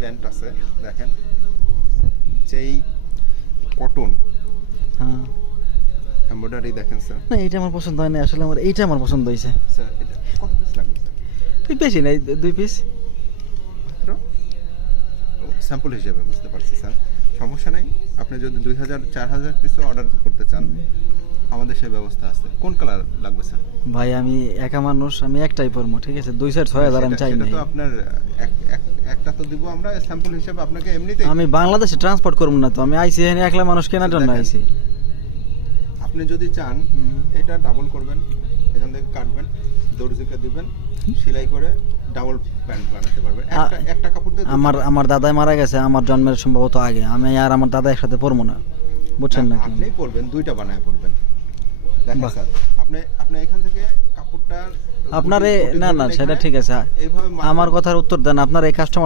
Pant আছে দেখেন, যেই কটন হ্যাঁ এমব্রয়ডারি দেখেন স্যার। না এটা আমার পছন্দ হয় না আসলে, আমার এইটা আমার পছন্দ হয়েছে। স্যার এটা কত পিস লাগবে স্যার? বেশি নাই, 2 পিস। মাত্র স্যাম্পল হিসেবে, বুঝতে পারছি স্যার, সমস্যা নাই। আপনি যদি 2000-4000 পিসও অর্ডার করতে চান আমাদের সেই ব্যবস্থা আছে। কোন কালার লাগবে স্যার? ভাই আমি একা মানুষ, আমি একটাই পরবো, ঠিক আছে? 2-6 হাজার আমি চাই সেটা না। তো আপনার একটা তো দিব আমরা স্যাম্পল হিসেবে আপনাকে এমনিতেই। আমি বাংলাদেশে ট্রান্সপোর্ট করবো না তো, আমি আইসি এখানে একলা মানুষ কেনার জন্য দেখেন, আইসি। আপনি যদি চান এটা ডাবল করবেন, এখান থেকে কাটবেন, দর্জিকে দিবেন, সেলাই করে ডাবল প্যান্ট বানাতে পারবেন। একটা কাপড় দিয়ে আমার দাদাই মারা গেছে আমার জন্মের সম্ভবত আগে, আমি আর আমার দাদা একসাথে পরবো না, বুঝছেন না কি? আপনি পরবেন, দুইটা বানায় পরবেন। দেখেন বাহ। স্যার, আপনি এখান থেকে কাপড়টা আপনার না না সেটা ঠিক আছে, এইভাবে আমার কথার উত্তর দেন। আপনার এই কাস্টমার